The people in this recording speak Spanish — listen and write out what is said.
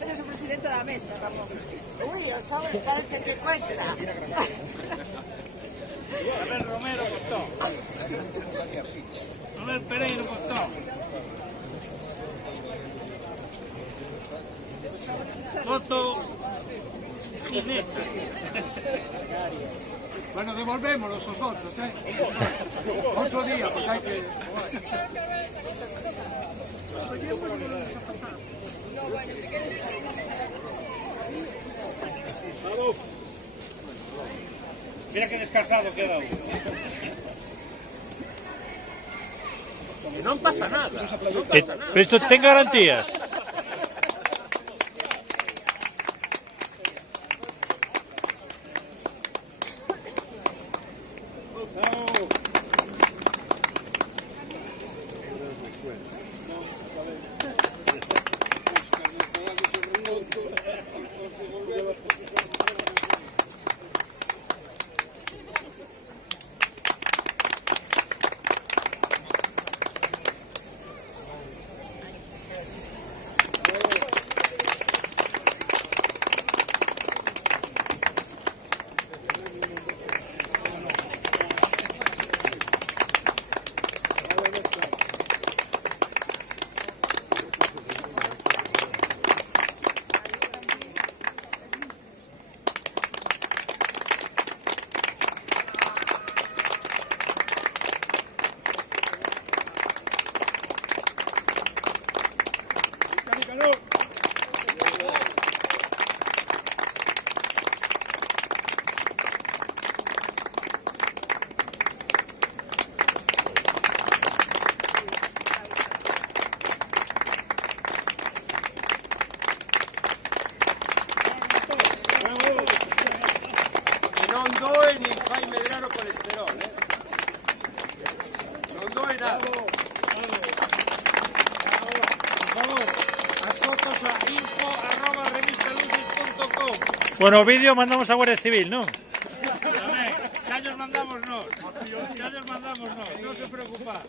Eres el presidente de la mesa, Ramón. Uy, sabes, parece que cuesta. A ver, Romero costó. A ver, Pereiro costó. Foto Ginesta. Bueno, devolvémoslos nosotros, ¿eh? Otro día, porque hay que... Mira que descansado queda uno. Que non pasa nada. Pero esto ten garantías. Non doe ni fai Medrano colesterol, eh? Non doe nada. Por favor, las fotos a info@revistalucis.com. Bueno, vídeo mandamos a Guardia Civil, ¿no? Ya ellos mandamos no se preocupa.